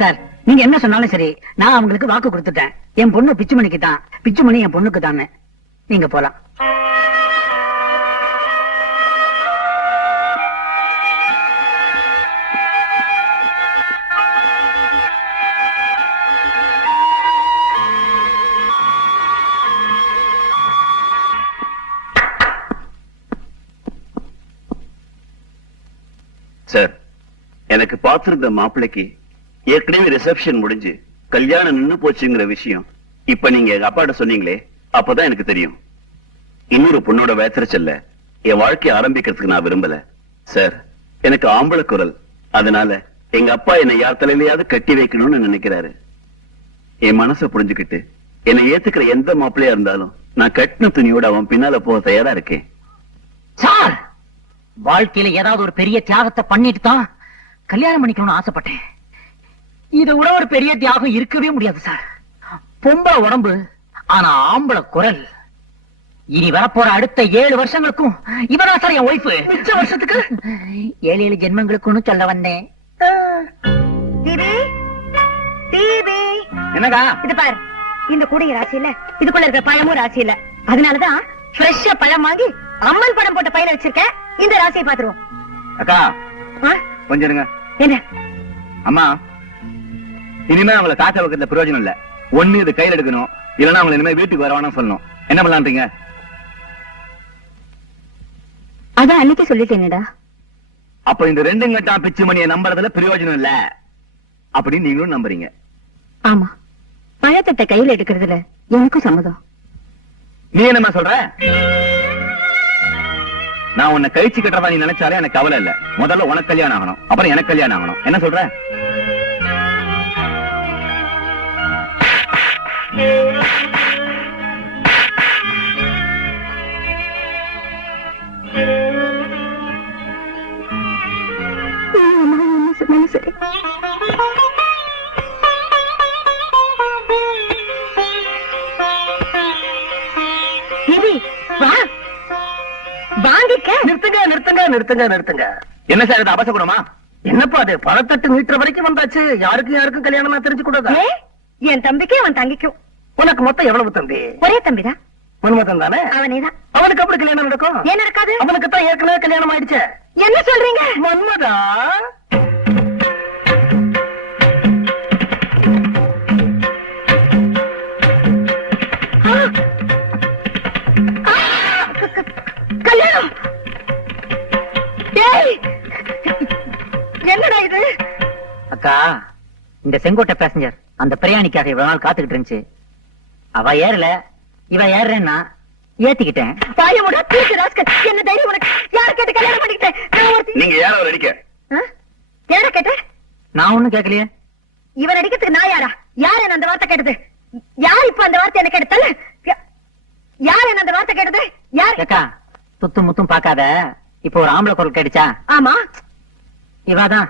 Sir நீங்க என்ன சொன்னாலும் சரி, நான் அவங்களுக்கு வாக்கு கொடுத்துட்டேன். என் பொண்ணு பிச்சுமணிக்கு தான், பிச்சுமணி என் பொண்ணுக்கு தானே. நீங்க போலாம். சார், எனக்கு பார்த்திருந்த மாப்பிள்ளைக்கு ஏற்கனவே ரிசப்ஷன் முடிஞ்சு கல்யாணம் நின்னு போச்சுங்கிற விஷயம் இப்ப நீங்க எங்க அப்பாட்ட சொன்னீங்களே, அப்பதான் எனக்கு தெரியும். இன்னொரு பொண்ணோட வேத்திரச்சல்ல என் வாழ்க்கையை ஆரம்பிக்கிறதுக்கு நான் விரும்பல சார். எனக்கு ஆம்பளை குரல், அதனால எங்க அப்பா என்னை யார் தலையிலையாவது கட்டி வைக்கணும்னு நினைக்கிறாரு. என் மனசை புரிஞ்சுக்கிட்டு என்னை ஏத்துக்கிற எந்த மாப்பிள்ளையா இருந்தாலும் நான் கட்டின துணியோட அவன் பின்னால போக தயாரா இருக்கேன். சார், வாழ்க்கையில ஏதாவது ஒரு பெரிய தியாகத்தை பண்ணிட்டு தான் கல்யாணம் பண்ணிக்கணும்னு ஆசைப்பட்டேன். இதை விட ஒரு பெரிய தியாகம் இருக்கவே முடியாது சார். பொம்பளை உடம்பு, ஆனா ஆம்பளை குரல். இனி வரப்போற அடுத்த 7 வருஷங்களுக்கும் இவதான் சார் என் ஒய்ஃப். மிச்ச வருஷத்துக்கு 7 ஜென்மங்களுக்குன்னு சொல்ல வந்தேன். என்னடா இது பாரு, இந்த கூடைய ராசி இல்ல, இதுக்குள்ள இருக்கிற பழமும் ராசி இல்ல. அதனாலதான் ஃப்ரெஷ்ஷா பழம் வாங்கி அம்மன் படம் போட்ட பையில வச்சிருக்கேன். இந்த ராசியை பாத்துருவோம். அக்கா கொஞ்சம் இருங்க. என்ன அம்மா, இனிமே அவங்களை காக்க வைக்கிறதுல பிரயோஜனம் இல்ல. ஒண்ணு இது கையில் எடுக்கணும், இல்லன்னா அவங்களை இனிமே வீட்டுக்கு வரவானு சொல்லணும். என்ன பண்ணலான்றீங்க? அதான் அன்னைக்கு சொல்லிட்டேனடா. அப்ப இந்த 2 கட்டா பிச்சு மணியை நம்புறதுல பிரயோஜனம் இல்ல அப்படின்னு நீங்களும் நம்புறீங்க? ஆமா, பழத்தட்டை கையில எடுக்கிறதுல எனக்கும் சம்மதம். நீ என்னமா சொல்ற? நான் உன்னை கழிச்சு கட்டுறதா நீ நினைச்சாலே எனக்கு கவலை இல்ல. முதல்ல உனக்கு கல்யாணம் ஆகணும், அப்புறம் எனக்கு கல்யாணம் ஆகணும். என்ன சொல்ற? சரி. நிறுத்துங்க. என்ன சார் இது அபசகுணமா? என்னப்பா அது? பழத்தட்டு மீட்டர் வரைக்கும் வந்தாச்சு. யாருக்கும் கல்யாணம் தெரிஞ்சு கூடாதா? என் தம்பிக்கும் அவன் தங்கிக்கும். உனக்கு மொத்தம் எவ்வளவு தம்பி? ஒரே தம்பிதான். மன்மதன் தானே? அவனேதான். அவனுக்கு அப்படி கல்யாணம் நடக்கும்? ஏன் நடக்காது? அவனுக்கு தான் ஏற்கனவே கல்யாணம் ஆயிடுச்சு. என்ன சொல்றீங்க? மன்மதா, கல்யாணம்? என்னடா இது? அக்கா, இந்த செங்கோட்டை பேசஞ்சர் அந்த பிரயாணிக்காக இவ்வளவு நாள் காத்துக்கிட்டு இருந்துச்சு. அவ ஏறல, இவ ஏறேன்னா ஏத்திக்கிட்டேன். பாயமுடா திருச்சி ராஸ்கல். என்ன தைரியம் உனக்கு? யார கேட்டு கல்யாணம் பண்ணிக்கிட்டேன்? நீங்க யார அவர் அடிக்க? யார கேட்ட? நான் ஒண்ணும் கேட்கலையே. இவன் அடிக்கிறதுக்கு நான் யாரா? யார் என்ன அந்த வார்த்தை கேட்டது? யார் இப்ப அந்த வார்த்தை என்ன கேட்டது? யார் என்ன அந்த வார்த்தை கேட்டது? யார்? அக்கா, துத்தும் முத்தும் பாக்காத. இப்ப ஒரு ஆம்பளை குரல் கேட்டுச்சா? ஆமா, இவாதான்.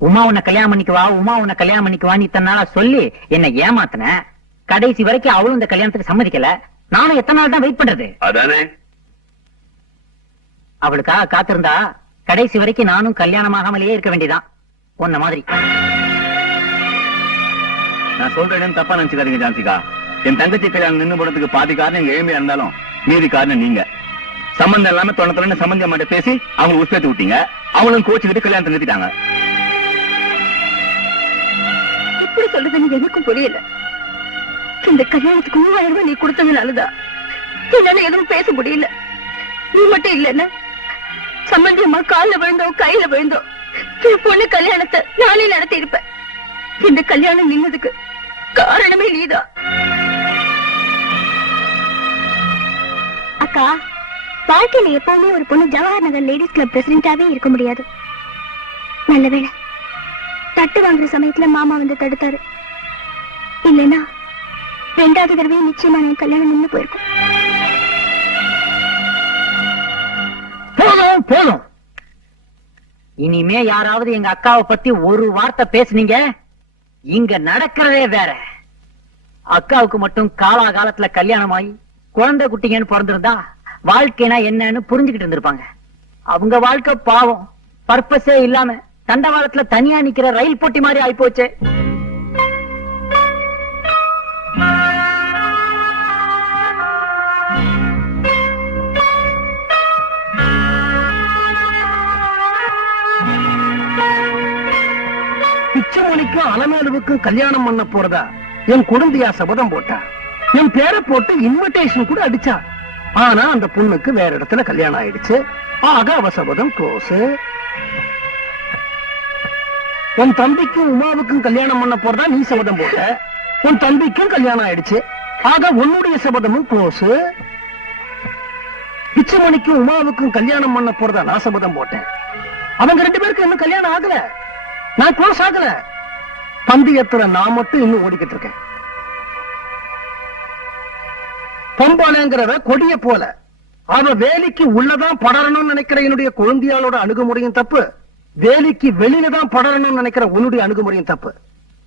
உமா உன்னை கல்யாணம் பண்ணிக்குவா, உமா உன்னை கல்யாணம் பண்ணிக்குவா நீ இத்தனை நாளா சொல்லி என்ன ஏமாத்தின. கடைசி வரைக்கும் அவளும் இந்த கல்யாணத்துக்கு சம்மதிக்கல. நானும் எத்தனை நாள் தான் வெயிட் பண்றது? அதானே. அவளுக்காக காத்திருந்தா கடைசி வரைக்கும் நானும் கல்யாணமாகாமலேயே இருக்க வேண்டியதான், உன்ன மாதிரி. நான் சொல்றேன்னு தப்பா நினைச்சுக்காதீங்க ஜான்சிகா. என் தங்கச்சி கல்யாணம் நின்று போறதுக்கு பாதி காரணம் எங்க ஏழ்மையா இருந்தாலும் மீதி காரணம் நீங்க. சம்பந்தம் எல்லாமே தொண்ணு சம்பந்தம் மட்டும் பேசி அவங்க உற்பத்தி விட்டீங்க. அவங்களும் கோச்சுக்கிட்டு கல்யாணத்தை நிறுத்திட்டாங்க. எப்படி சொல்றதுன்னு எனக்கும் புரியல. இந்த கல்யாணத்துக்கு 3000 ரூபாய் நீ கொடுத்ததுனாலதான் என்னால எதுவும் பேச முடியல. நீ மட்டும் இல்லன்னா சம்பந்தியம்மா காலில் விழுந்தோம் கையில விழுந்தோம் என் பொண்ணு கல்யாணத்தை நானே நடத்தி இருப்பேன். இந்த கல்யாணம் நின்னதுக்கு காரணமே நீதான். அக்கா, வாழ்க்கையில எப்பவுமே ஒரு பொண்ணு ஜவஹர் நகர் லேடிஸ் கிளப் பிரசிடென்டாவே இருக்க முடியாது. நல்லவேளை தட்டு வாங்குற சமயத்துல மாமா வந்து தடுத்தாரு. இல்லைன்னா 2வது தடவை நிச்சயமா என் கல்யாணம் நின்று போயிருக்கும். போதும் போதும். இனிமே யாராவது எங்க அக்காவை பத்தி ஒரு வார்த்தை பேசுனீங்க, இங்க நடக்கிறதே வேற. அக்காவுக்கு மட்டும் காலாகாலத்துல கல்யாணம் ஆகி குழந்தை குட்டிங்கன்னு பிறந்திருந்தா வாழ்க்கைனா என்னன்னு புரிஞ்சுக்கிட்டு இருந்திருப்பாங்க. அவங்க வாழ்க்கை பாவம், பர்பஸே இல்லாம தண்டவாளத்துல தனியா நிக்கிற ரயில் போட்டி மாதிரி ஆயிப்போச்சு. பிச்சைமணிக்கும் அலமேலுவுக்கும் கல்யாணம் பண்ண போறதா என் குழந்தையா சபதம் போட்டா. என் பேரை போட்டு இன்விடேஷன் கூட அடிச்சா. ஆனா அந்த பொண்ணுக்கு வேற இடத்துல கல்யாணம் ஆயிடுச்சு. ஆக அவ சபதம் க்ளோஸ். உன் தம்பிக்கும் உமாவுக்கும் கல்யாணம் பண்ண போறதா நீ சபதம் போட்ட. உன் தம்பிக்கும் கல்யாணம் ஆயிடுச்சு. ஆக உன்னுடைய சபதமும் க்ளோஸ். பிச்சைமணிக்கும் உமாவுக்கும் கல்யாணம் பண்ண போறதா நான் சபதம் போட்டேன். அவங்க 2 பேருக்கு இன்னும் கல்யாணம் ஆகல. நான் க்ளோஸ் ஆகல. பந்தயத்துல நான் மட்டும் இன்னும் ஓடிக்கிட்டு இருக்கேன். பொம்பாளைங்கிறவ கொடிய போல அவ வேலிக்கு உள்ளதான் படரணும்னு நினைக்கிற என்னுடைய குழந்தையாளோட அணுகுமுறையும் தப்பு. வேலிக்கு வெளியில தான் படரணும்னு நினைக்கிற உன்னுடைய அணுகுமுறையும் தப்பு.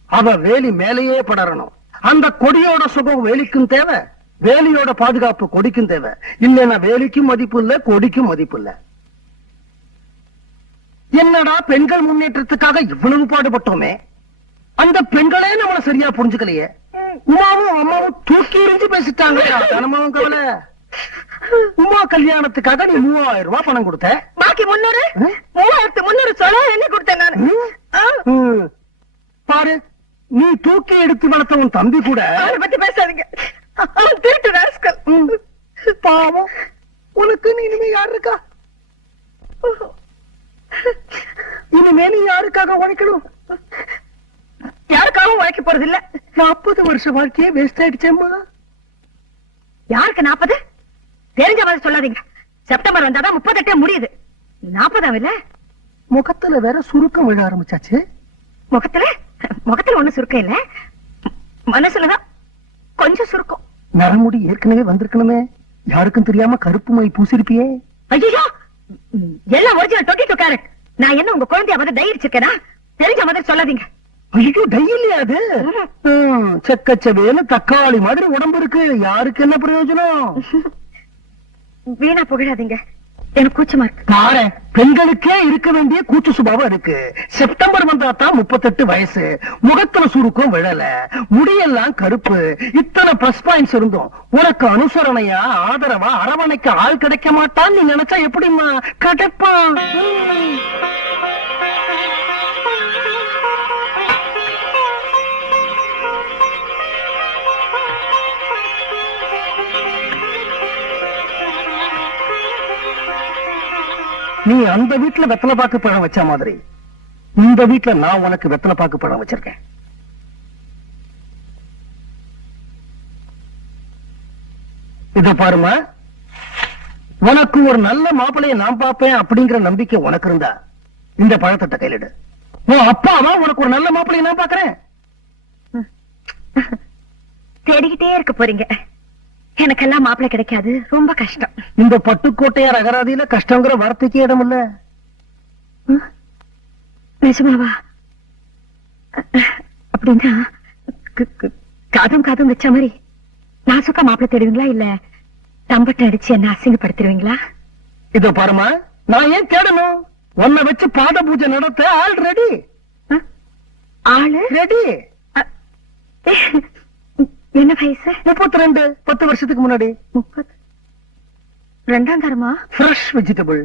அவ வேலி மேலேயே படரணும். அந்த கொடியோட சுகம் வேலிக்கும் தேவை, வேலியோட பாதுகாப்பு கொடிக்கும் தேவை. இல்லைன்னா வேலிக்கும் மதிப்பு இல்ல, கொடிக்கும் மதிப்பு இல்ல. என்னடா பெண்கள் முன்னேற்றத்துக்காக இவ்வளவு பாடுபட்டோமே, அந்த பெண்களே நம்மள சரியா புரிஞ்சுக்கலையே. உமாவும் அம்மாவும் தூக்கி எறிஞ்சு பேசிட்டாங்க. தனமாவும் கவலை. உமா கல்யாணத்துக்காக நீ 3000 ரூபாய் பணம் கொடுத்த. பாக்கி 300 3300 சொல்ல என்ன கொடுத்தேன் நானு. பாரு, நீ தூக்கி எடுத்து வளர்த்த உன் தம்பி கூட. அவனை பத்தி பேசாதீங்க, அவன் திருட்டு ராஸ்கல். பாவம், உனக்கு நீ இனிமே யார் இருக்கா? இனிமே நீ யாருக்காக உழைக்கணும்? யாருக்காகவும் உழைக்க போறது இல்ல. 40 வருஷ வாழ்க்கையே வேஸ்ட் ஆயிடுச்சேம்மா. யாருக்கு 40? தெரிஞ்ச மாதிரி சொல்லாதீங்க. செப்டம்பர் வந்தாதான் 38 முடியுது. 40 இல்ல. முகத்துல வேற சுருக்கம் விழ ஆரம்பிச்சாச்சு. முகத்துல ஒண்ணு சுருக்கம் இல்ல, மனசுலதான் கொஞ்சம் சுருக்கம். நரமுடி ஏற்கனவே வந்திருக்கணுமே. யாருக்கும் தெரியாம கருப்பு மை பூசிருப்பியே. ஐயோ, எல்லாம் ஒரிஜினல் 22 கேரட். நான் என்ன உங்க குழந்தைய வந்து தைரிச்சிருக்கேனா? தெரிஞ்ச மாதிரி சொல்லாதீங்க. ஐயோ, டையில்லையா அது? செக்கச்சவேன்னு தக்காளி மாதிரி உடம்பு இருக்கு. யாருக்கு என்ன பிரயோஜனம்? வீணா புகழாதீங்க, எனக்கு கூச்சமா இருக்கு. பாரு, பெண்களுக்கே இருக்க வேண்டிய கூச்ச சுபாவம் இருக்கு. செப்டம்பர் வந்தா தான் 38 வயசு. முகத்துல சுருக்கம் விழல, முடியெல்லாம் கருப்பு. இத்தனை பிளஸ் பாயிண்ட்ஸ் இருந்தோம் உனக்கு அனுசரணையா, ஆதரவா, அரவணைக்க ஆள் கிடைக்க மாட்டான்னு நீ நினைச்சா எப்படிமா கிடைப்பான்? நீ அந்த வீட்டுல வெத்தலை பாக்கு பழம் வச்ச மாதிரி இந்த வீட்டுல நான் உனக்கு வெத்தலை பாக்கு பழம் வச்சிருக்கேன். இத பாருமா, உனக்கு ஒரு நல்ல மாப்பிளைய நான் பாப்பேன் அப்படிங்கிற நம்பிக்கை உனக்கு இருந்தா இந்த பழத்தட்ட கையிலிடு. உன் அப்பாவா உனக்கு ஒரு நல்ல மாப்பிளைய நான் பாக்குறேன். தேடிக்கிட்டே இருக்க போறீங்க. எனக்கெல்லாம் மாப்பிள்ளை கிடைக்காது, ரொம்ப கஷ்டம். இந்த பட்டுக்கோட்டையார் அகராதியில கஷ்டங்கிற வார்த்தைக்கு இடம் இல்ல. நிஜமாவா? அப்படின்னா காதும் வச்ச மாதிரி நாசுக்கா மாப்பிள்ளை தேடுவீங்களா, இல்ல தம்பட்டை அடிச்சு என்ன அசிங்கப்படுத்திடுவீங்களா? இத பாருமா, நான் ஏன் தேடணும்? உன்னை வச்சு பாத பூஜை நடத்த ஆள் ரெடி. ஆளு ரெடி. என்ன வயசு? 32. 10 வருஷத்துக்கு முன்னாடி. 32ஆம் தரமா? Fresh vegetable.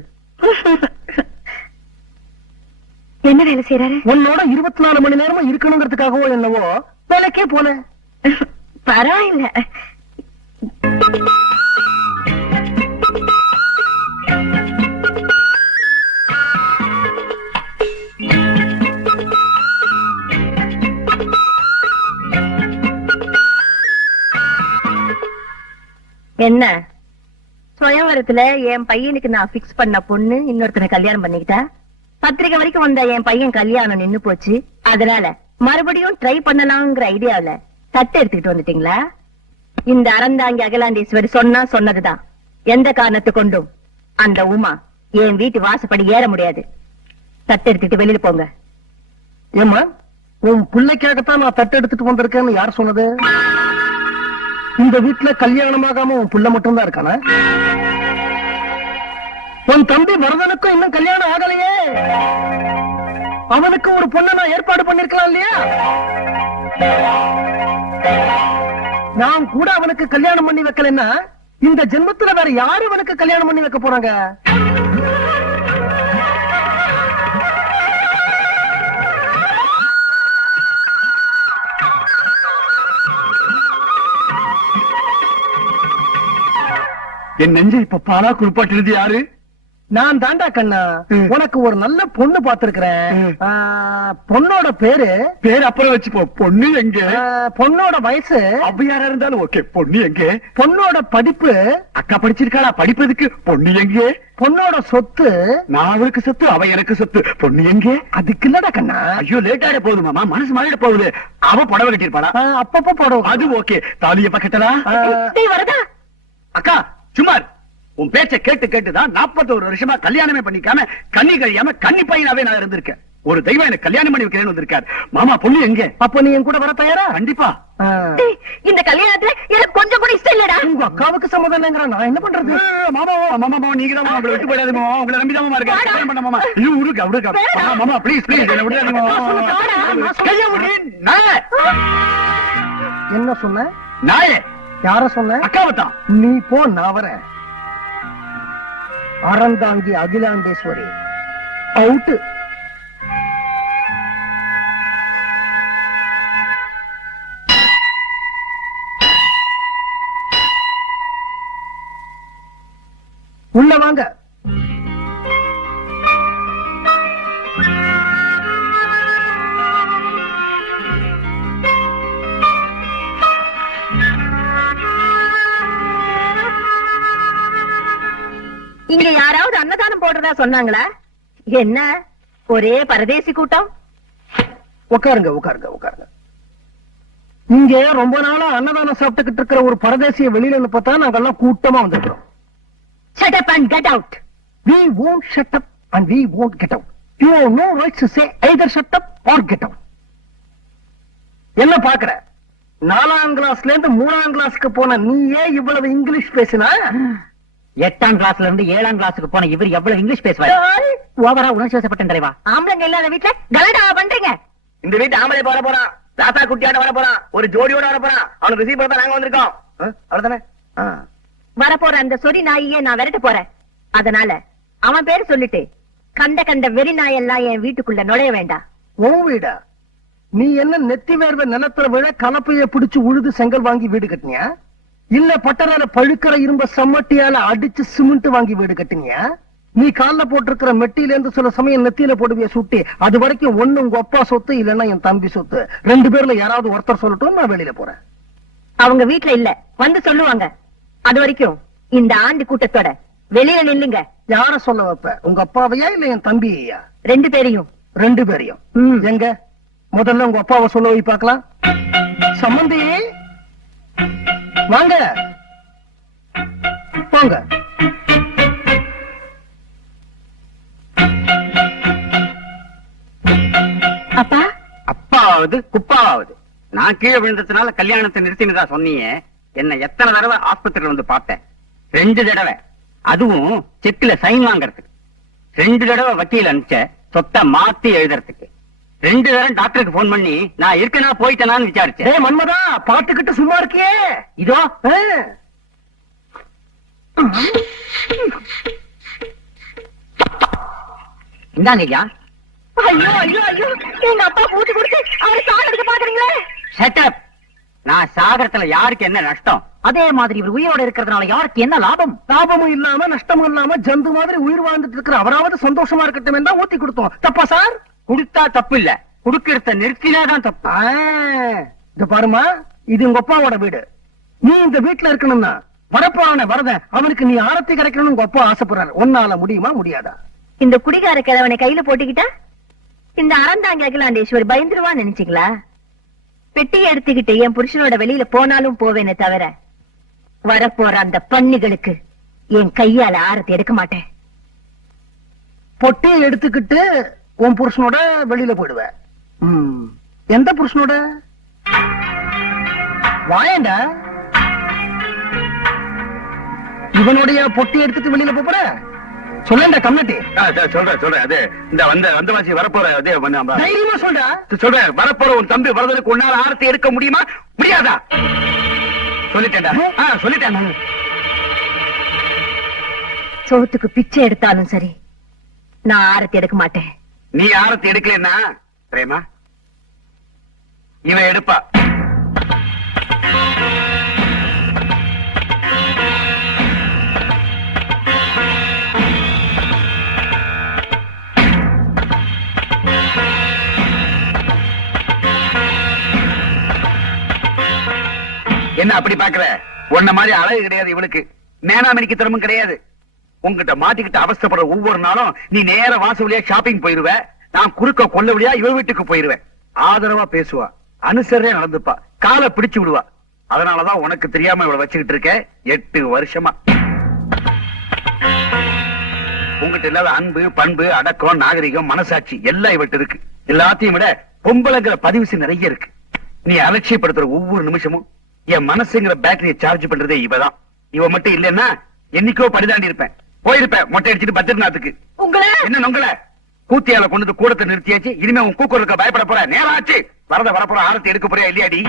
என்ன வேலை செய்யறாரு? உன்னோட 24 மணி நேரமும் இருக்கணுங்கிறதுக்காகவோ என்னவோ வேலைக்கே போல. பரவாயில்ல. என்ன சுயவரத்துல என் பையனுக்கு நான் பிக்ஸ் பண்ண பொண்ணு இன்னொருத்தனை கல்யாணம் பண்ணிக்கிட்டா? பத்திரிக்கை வரைக்கும் வந்த என் பையன் கல்யாணம் நின்னு போச்சு. அதனால மறுபடியும் ட்ரை பண்ணலாம்ங்கிற ஐடியாவில தட்டு எடுத்துக்கிட்டு வந்துட்டீங்களா? இந்த அறந்தாங்கி அகிலாண்டீஸ்வரி சொன்னதுதான். எந்த காரணத்தை கொண்டும் அந்த உமா என் வீட்டு வாசப்படி ஏற முடியாது. தட்டு எடுத்துட்டு வெளியில போங்க. ஏமா, உன் பிள்ளைக்காகத்தான் நான் தட்டு எடுத்துட்டு வந்திருக்கேன்னு யார் சொன்னது? இந்த வீட்டுல கல்யாணமாகாம உன் புள்ள மட்டும் தான் இருக்கானா? உன் உன் தம்பி வரதனுக்கும் இன்னும் கல்யாணம் ஆகலையே. அவனுக்கு ஒரு பொண்ணை நான் ஏற்பாடு பண்ணிருக்கலாம் இல்லையா? நான் கூட அவனுக்கு கல்யாணம் பண்ணி வைக்கலன்னா இந்த ஜென்மத்துல வேற யாரு அவனுக்கு கல்யாணம் பண்ணி வைக்க போறாங்க? என் நெஞ்சை இப்ப பாலா குறிப்பாட்டினது யாரு? நான் தாண்டா கண்ணா. உனக்கு ஒரு நல்ல பொண்ணு பாத்துருக்கிறேன். பொண்ணோட பேரு அப்புறம் வச்சுப்போ. பொண்ணு எங்க? பொண்ணோட வயசு அப்ப யாரா இருந்தாலும் ஓகே. பொண்ணு எங்க? பொண்ணோட படிப்பு அக்கா படிச்சிருக்காளா? படிப்பதுக்கு பொண்ணு எங்க? பொண்ணோட சொத்து நான் அவளுக்கு சொத்து, அவ எனக்கு சொத்து. பொண்ணு எங்க? அதுக்கு இல்லடா கண்ணா. ஐயோ லேட் ஆயிட போகுது மாமா, மனசு மாறிட போகுது. அவ புடவை கட்டிருப்பாளா? அப்பப்ப போடுவோம். அது ஓகே. தாலிய பக்கத்தலா? வரதா அக்கா சுமார் உன் பேச்ச கேட்டு கேட்டுதான் 41 வருஷமா கல்யாணமே பண்ணிக்காம கண்ணி கழியாம கன்னி பையனாவே நான் இருந்திருக்கேன். ஒரு தெய்வம் எனக்கு கல்யாணம் பண்ணி வைக்கிறேன்னு வந்திருக்காரு. மாமா பொண்ணு எங்க? அப்ப நீ என் கூட வர தயாரா? கண்டிப்பா. இந்த கல்யாணத்துல எனக்கு கொஞ்சம் கூட இஷ்டம் இல்லடா. உங்க அக்காவுக்கு சம்மதம் நான் என்ன பண்றது? மாமா மாமா நீங்க தான் உங்களை விட்டு போயிடாது மாமா. உங்களை நம்பிதான் மாமா இருக்கேன். கல்யாணம் பண்ண மாமா. ஐயோ உடுக்கா உடுக்கா மாமா ப்ளீஸ் ப்ளீஸ் என்ன விடாதீங்க மாமா. கைய விடு. நாயே என்ன சொன்ன? நாயே யார சொன்ன? அக்காவை தான். நீ போ, நான் வரேன். அறந்தாங்கி அகிலாண்டேஸ்வரி அவுட். உள்ள வாங்க. இங்க யாராவது அன்னதானம் போடுறதா சொன்னாங்களா? என்ன ஒரே பரதேசி கூட்டம்? உட்காருங்க உட்காருங்க உட்காருங்க. இங்க ரொம்ப நாளா அன்னதானம் சாப்பிட்டுக்கிட்டு இருக்கிற ஒரு பரதேசிய வெளியில பார்த்தா நாங்கெல்லாம் கூட்டமா வந்திருக்கிறோம். Shut up and get out. We won't shut up and we won't get out. You have no right to say either shut up or get out. என்ன பாக்குற? 4ஆம் கிளாஸ்ல இருந்து 3ஆம் கிளாஸ்க்கு போன நீயே இவ்வளவு இங்கிலீஷ் பேசினா 8ஆம் கிளாஸ்ல இருந்து 7ஆம் கிளாஸுக்கு போன இவர் எவ்வளவு இங்கிலீஷ் பேசுவாரு? ஓவரா உணர்ச்சி வசப்பட்டேன் தலைவா. ஆம்பளைங்க இல்லாத வீட்டுல கலடா பண்றீங்க. இந்த வீட்டு ஆம்பளை போற போறான், தாத்தா குட்டியாட வர போறான், ஒரு ஜோடியோட வர போறான். அவனுக்கு ரிசீவ் பண்ண நாங்க வந்திருக்கோம். அவ்வளவுதானே? வரப்போற அந்த சொறி நாயே நான் விரட்ட போறேன். அதனால அவன் பேரு சொல்லிட்டு கண்ட கண்ட வெறி நாயெல்லாம் என் வீட்டுக்குள்ள நுழைய வேண்டாம். உன் வீடா? நீ என்ன நெத்தி வேர்வை நிலத்துல விழ கலப்பைய பிடிச்சு உழுது செங்கல் வாங்கி வீடு கட்டினியா? இல்ல பட்டறால பழுக்கிற இரும்ப சம்மட்டியால அடிச்சு சிமெண்ட் வாங்கி வீடு கட்டினியா? நீ கால்ல போட்டிருக்கிற மெட்டியில இருந்து சில சமயம் நெத்தியில போடுவிய சுட்டி. அது வரைக்கும் ஒண்ணு உங்க அப்பா சொத்து, இல்லன்னா என் தம்பி சொத்து. 2 பேர்ல யாராவது ஒருத்தர் சொல்லட்டும், நான் வெளியில போறேன். அவங்க வீட்டுல இல்ல, வந்து சொல்லுவாங்க. அது வரைக்கும் இந்த ஆண்டு கூட்டத்தோட வெளியில நில்லுங்க. யார சொல்ல வைப்ப? உங்க அப்பாவையா இல்ல என் தம்பியையா? 2 பேரையும். 2 பேரையும். எங்க முதல்ல உங்க அப்பாவை சொல்ல வை பார்க்கலாம். சம்பந்தி வாங்க போங்க. அப்பா அப்பாவது குப்பாவது. நான் கீழே விழுந்ததுனால கல்யாணத்தை நிறுத்தினதா சொன்னீங்க. என்ன எத்தனை தடவை ஆஸ்பத்திரியில வந்து பார்த்தேன்? 2 தடவை. அதுவும் செக்ல சைன் வாங்கறதுக்கு. 2 தடவை வக்கீல் அனுப்பிச்ச சொத்தை மாத்தி எழுதுறதுக்கு. 2 தடவை டாக்டருக்கு போன் பண்ணி நான் இருக்கனா போயிட்டேனான்னு விசாரிச்சேன். ஏய் மன்மதா, பாட்டுக்கிட்டு சும்மா இருக்கியே. இதோ இந்தாங்க ஐயா. ஐயோ ஐயோ ஐயோ, எங்க அப்பா பூட்டி கொடுத்து அவரை சாகடிக்க பாக்குறீங்களே. Shut up. நான் சாகரத்துல யாருக்கு என்ன நஷ்டம்? அதே மாதிரி இவர் உயிரோட இருக்கிறதுனால யாருக்கு என்ன லாபம்? லாபமும் இல்லாம நஷ்டமும் இல்லாம ஜந்து மாதிரி உயிர் வாழ்ந்துட்டு இருக்கிற அவராவது சந்தோஷமா இருக்கட்டும் தான் ஊத்தி கொடுத்தோம். தப்பா சார்? குடுத்தா தப்பு இல்ல, குடுக்கறத நிறுத்தினாதான் தப்பு. இது பாருமா, இது உங்க அப்பாவோட வீடு. நீ இந்த வீட்டுல இருக்கணும்னா வரப்போறான வரத அவனுக்கு நீ ஆரத்தி கிடைக்கணும்னு உங்க அப்பா ஆசைப்படுறாரு. உன்னால முடியுமா முடியாதா? இந்த குடிகார கிழவனை கையில போட்டுக்கிட்டா இந்த அறந்தாங்கி அகிலாண்டேஸ்வரி பயந்துருவான்னு நினைச்சீங்களா? பெட்டியை எடுத்துக்கிட்டு என் புருஷனோட வெளியில போனாலும் போவேனே தவிர வரப்போற அந்த பன்னிகளுக்கு என் கையால ஆரத்தி எடுக்க மாட்டேன். பொட்டியை எடுத்துக்கிட்டு உன் புருஷனோட வெளியில போயிடுவ. எந்த புருஷனோட? வாயண்டா, இவனுடைய பொட்டி எடுத்துட்டு வெளியில போற? சொல்லேன்டா கம்னாட்டி. சொல்றேன் அது இந்த வந்த வாசி வரப்போற அதே தைரியமா சொல்றா. சொல்றேன் வரப்போற உன் தம்பி வரதற்கு உன்னால ஆரத்தி எடுக்க முடியுமா முடியாதா? சொல்லிட்டேன்டா சொல்லிட்டேன். சோத்துக்கு பிச்சை எடுத்தாலும் சரி நான் ஆரத்தி எடுக்க மாட்டேன். நீ ஆரத்தி எடுக்கலன்னா பிரேமா இவன் எடுப்பா. என்ன அப்படி பாக்குற? உன்ன மாதிரி அழகு கிடையாது இவளுக்கு, மேனாமணிக்கு திறமும் கிடையாது. உங்ககிட்ட மாட்டிக்கிட்ட அவஸ்தைப்படுற ஒவ்வொரு நாளும் நீ நேர வாசல் வழியா ஷாப்பிங் போயிருவ, நான் குறுக்க கொல்ல வழியா இவ வீட்டுக்கு போயிருவேன். ஆதரவா பேசுவா, அனுசரியா நடந்துப்பா, காலை பிடிச்சு விடுவா. அதனாலதான் உனக்கு தெரியாம இவளை வச்சுக்கிட்டு இருக்க 8 வருஷமா. உங்ககிட்ட இல்லாத அன்பு, பண்பு, அடக்கம், நாகரிகம், மனசாட்சி எல்லாம் இவட்டு இருக்கு. எல்லாத்தையும் விட பொம்பளைங்கிற பதிவுசி நிறைய இருக்கு. நீ அலட்சியப்படுத்துற ஒவ்வொரு நிமிஷமும் என் மனசுங்கிற பேட்டரியை சார்ஜ் பண்றதே இவதான். இவ மட்டும் இல்லன்னா என்னைக்கோ படிதாண்டி இருப்பேன், போயிருப்பேன் மொட்டை அடிச்சுட்டு பத்திரநாத்துக்கு. என்ன உங்களை கூத்தியால கொண்டு கூடத்தை நிறுத்தியாச்சு. இனிமே உன் கூக்குறதுக்கு பயப்பட போற நேரம் ஆச்சு. வரப்போற ஆரத்தி எடுக்க போறியா இல்லையாடி?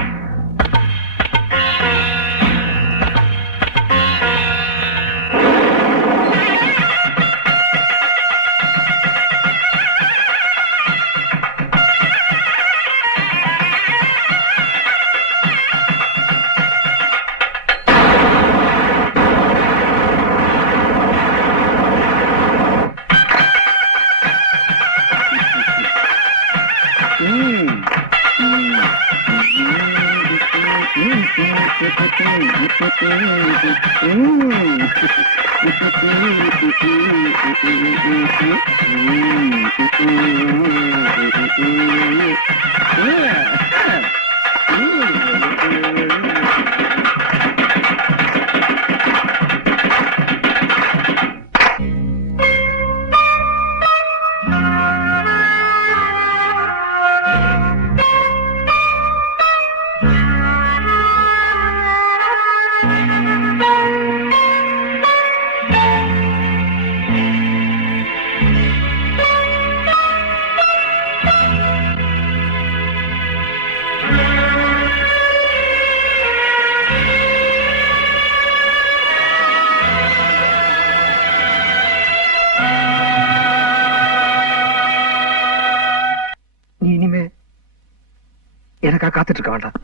எனக்கா காத்துட்டு இருக்க வேண்டாம்.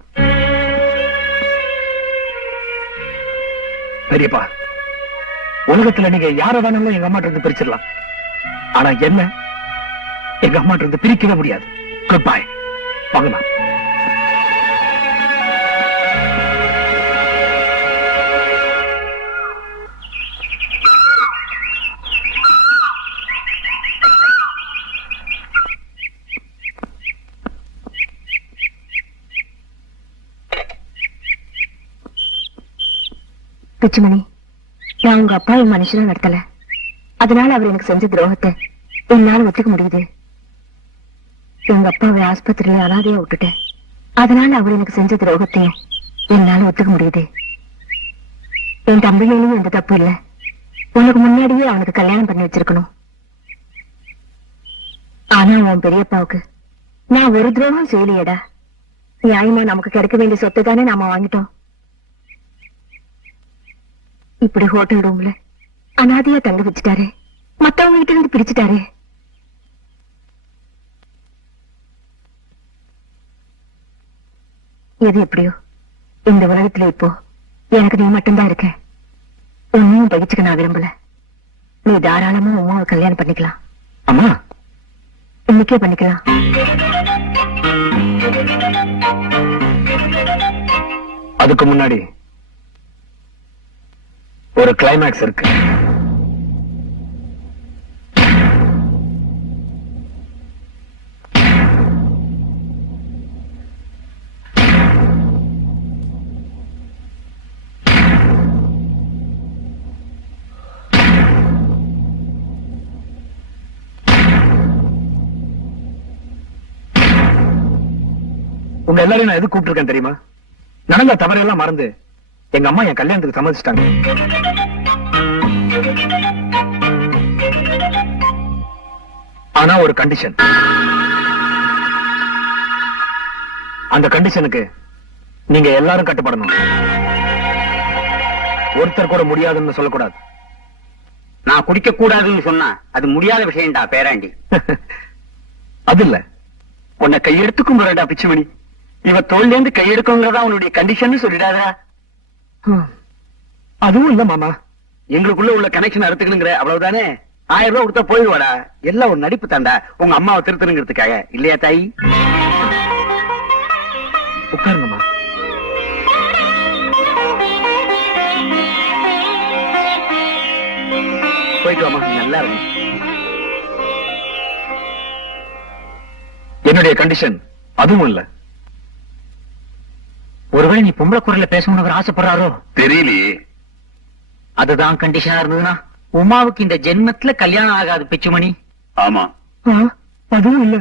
பெரியப்பா, உலகத்துல நீங்க யார வேணாலும் எங்க அம்மா இருந்து பிரிச்சிடலாம், ஆனா என்ன எங்க அம்மா இருந்து பிரிக்கவே முடியாது. Good bye. வாங்கம்மா. பிச்சுமணி, நான் உங்க அப்பாவை மனுஷனா நடத்தல, அதனால அவர் எனக்கு செஞ்ச துரோகத்தை என்னால ஒத்துக்க முடியுது. எங்க அப்பாவை ஆஸ்பத்திரியில அனாதையா விட்டுட்டேன், அதனால அவர் எனக்கு செஞ்ச துரோகத்தையும் என்னால ஒத்துக்க முடியுது. என் தம்பியிலையும் எந்த தப்பு இல்ல, உனக்கு முன்னாடியே அவனுக்கு கல்யாணம் பண்ணி வச்சிருக்கணும். ஆனா உன் பெரியப்பாவுக்கு நான் ஒரு துரோகம் செய்யலையேடா. நியாயமா நமக்கு கிடைக்க வேண்டிய சொத்தை தானே நாம வாங்கிட்டோம். இப்படி ஹோட்டல் ரூம்ல அனாதையா தங்க வச்சுட்டாரு, மத்தவங்க கிட்ட இருந்து பிரிச்சுட்டாரு. எது எப்படியோ இந்த உலகத்துல இப்போ எனக்கு நீ மட்டும்தான் இருக்க. உன்னையும் பகிச்சுக்க நான் விரும்பல. நீ தாராளமா உமாவை கல்யாணம் பண்ணிக்கலாம். அம்மா, இன்னைக்கே பண்ணிக்கலாம். அதுக்கு முன்னாடி ஒரு கிளைமேக்ஸ் இருக்கு. உங்க எல்லாரையும் நான் எது கூப்பிட்டு தெரியுமா? நடந்த தவறையெல்லாம் மறந்து எங்க அம்மா என் கல்யாணத்துக்கு சம்மதிச்சிட்டாங்க. ஆனா ஒரு கண்டிஷன். அந்த கண்டிஷனுக்கு நீங்க எல்லாரும் கட்டுப்படணும். ஒருத்தர் கூட முடியாதுன்னு சொல்லக்கூடாது. நான் குடிக்க கூடாதுன்னு சொன்னா அது முடியாத விஷயம்டா பேராண்டி. அது இல்ல, உன்னை கையெடுத்துக்கும் போறடா பிச்சுமணி. இவ தோல்ல இருந்து கையெடுக்குங்கிறதா உன்னுடைய கண்டிஷன் சொல்லிடாதா? அதுவும் இல்ல மாமா, எங்களுக்குள்ள உள்ள கனெக்ஷன் அறுத்துக்கணுங்கிற அவ்வளவுதானே. 1000 ரூபாய் கொடுத்தா போயிடுவாடா. எல்லாம் ஒரு நடிப்பு தாண்டா, உங்க அம்மாவை திருத்தணுங்கிறதுக்காக. இல்லையா தாய்? உட்காருங்கம்மா. போயிட்டு வாமா, நல்லா இருக்கு. என்னுடைய கண்டிஷன் அதுவும் இல்ல. ஒருவேளை நீ பொம்பளை குரல்ல பேசணும்னு அவர் ஆசைப்படுறாரோ தெரியலையே. அதுதான் கண்டிஷனா இருந்ததுன்னா உமாவுக்கு இந்த ஜென்மத்துல கல்யாணம் ஆகாது பிச்சுமணி. ஆமா. அதுவும் இல்ல.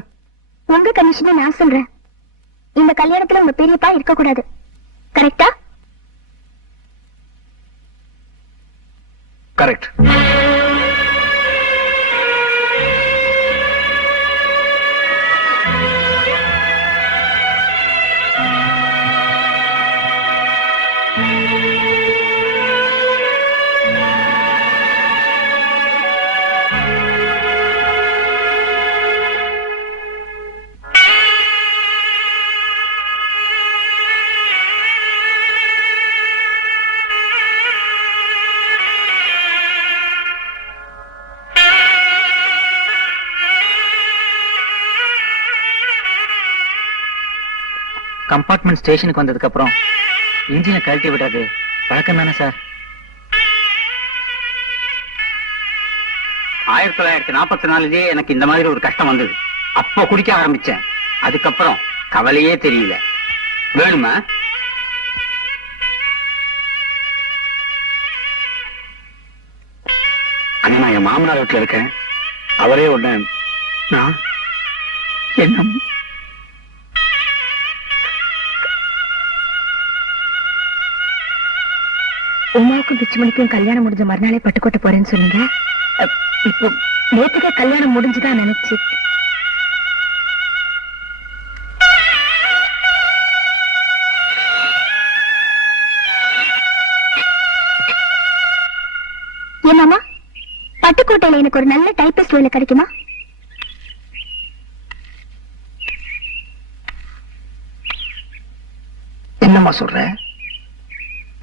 உங்க கண்டிஷனை நான் சொல்றேன். இந்த கல்யாணத்துல உங்க பெரியப்பா இருக்க கூடாது. கரெக்டா? கரெக்ட். கம்பார்ட்மெண்ட் ஸ்டேஷனுக்கு வந்ததுக்கு அப்புறம் இன்ஜினை கழட்டி விடுறது பழக்கம் தானே சார்? 1944 எனக்கு இந்த மாதிரி ஒரு கஷ்டம் வந்தது. அப்ப குடிக்க ஆரம்பிச்சேன். அதுக்கப்புறம் கவலையே தெரியல. வேணுமா? அண்ணா, நான் என் மாமனார் வீட்டுல இருக்கேன். அவரே ஒண்ணு நான் என்ன உமாவுக்கும் பிச்சுமணிக்கும் கல்யாணம் முடிஞ்ச மறுநாளே பட்டுக்கோட்டை போறேன்னு சொன்னீங்க. இப்போ நேற்றுக்கே கல்யாணம் முடிஞ்சுதான் நினைச்சு. ஏன் மாமா, பட்டுக்கோட்டையில எனக்கு ஒரு நல்ல டைப்பிஸ்ட் வேலை கிடைக்குமா? என்னம்மா சொல்ற?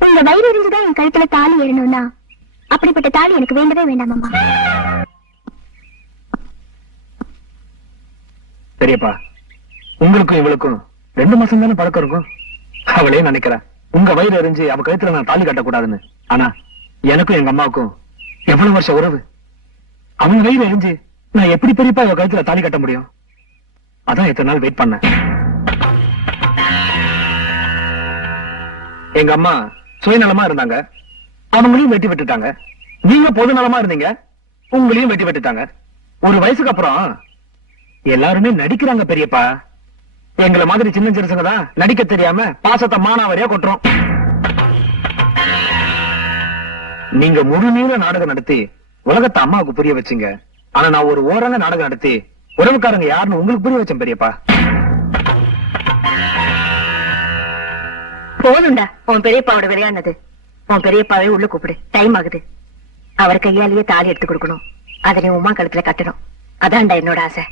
உங்க வயிறு எரிஞ்சுதான் என் கழுத்துல தாலி ஏறணும்னா அப்படிப்பட்ட தாலி எனக்கு வேண்டவே வேண்டாம் மாமா. பெரியப்பா, உங்களுக்கும் இவளுக்கும் 2 மாசம் தானே பழக்கம் இருக்கும். அவளே நினைக்கிறா உங்க வயிறு எரிஞ்சு அவ கழுத்துல நான் தாலி கட்டக்கூடாதுன்னு. ஆனா எனக்கும் எங்க அம்மாவுக்கும் எவ்வளவு வருஷம் உறவு. அவங்க வயிறு எரிஞ்சு நான் எப்படி பெரியப்பா இவ கழுத்துல தாலி கட்ட முடியும்? அதான் இத்தனை நாள் வெயிட் பண்ணேன். எங்க அம்மா சுயநலமா இருந்தாங்க, அவங்களையும் வெட்டி விட்டுட்டாங்க. நீங்க பொது நலமா இருந்தீங்க, உங்களையும் வெட்டி விட்டுட்டாங்க. ஒரு வயசுக்கு அப்புறம் எல்லாருமே நடிக்கிறாங்க பெரியப்பா. எங்களை மாதிரி சின்ன சிறுசுங்க தான் நடிக்க தெரியாம பாசத்தை மானாவரியா கொட்டுறோம். நீங்க முழு நீள நாடகம் நடத்தி உலகத்தை அம்மாவுக்கு புரிய வச்சீங்க. ஆனா நான் ஒரு ஓரங்க நாடகம் நடத்தி உறவுக்காரங்க யாருன்னு உங்களுக்கு புரிய வச்சேன் பெரியப்பா. போதும்டா உன் பெரியப்பாவோட விளையாடுனது. உன் பெரியப்பாவே உள்ள கூப்பிடு, டைம் ஆகுது. அவர் கையாலேயே தாலி எடுத்து கொடுக்கணும். அதை நீ உமா கழுத்துல கட்டணும். அதான்டா என்னோட ஆசை.